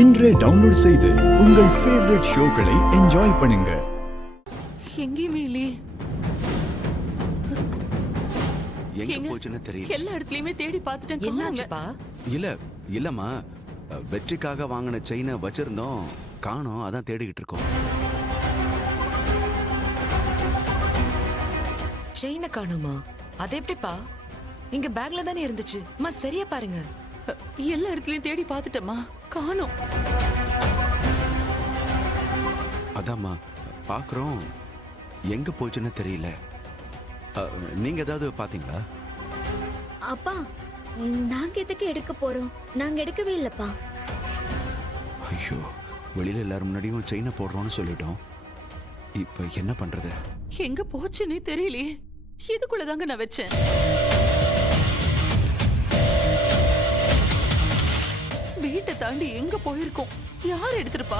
இன்றே டவுன்லோட் செய்து உங்கள் ஃபேவரட் ஷோக்களை என்ஜாய் பண்ணுங்க. எங்கேயுமே இல்லையே. எங்க போச்சுன்னு தெரியல. எல்லா இடத்துலயுமே தேடி பார்த்துட்டேன். என்னாச்சுப்பா? இல்லம்மா, வெற்றிக்காக வாங்கின செயினை வச்சிருந்தோம், காணோம். அதான் தேடிக்கிட்டு இருக்கோம். செயினை காணுமா? அது எப்படிப்பா? இங்க பேக்ல தானே இருந்துச்சு. அம்மா சரியா பாருங்க. எல்லா இடத்துலயும் தேடி பார்த்துட்டேம்மா, காணோம். அதாம்மா பாக்குறோம், எங்க போச்சுன்னு தெரியல. நீங்க ஏதாவது பாத்தீங்களா? அப்பா, நாங்க எதுக்கு எடுக்க போறோம்? நாங்க எடுக்கவே இல்லப்பா. ஐயோ, வெளியில எல்லாரும் முன்னாடியும் செயினை போடுறோம்னு சொல்லிட்டோம். இப்ப என்ன பண்றது? எங்க போச்சுன்னே தெரியலையே. இதுக்குள்ளதாங்க நான் வச்சேன். வீட்டை தாண்டி எங்க போயிருக்கோம்? யார் எடுத்திருப்பா?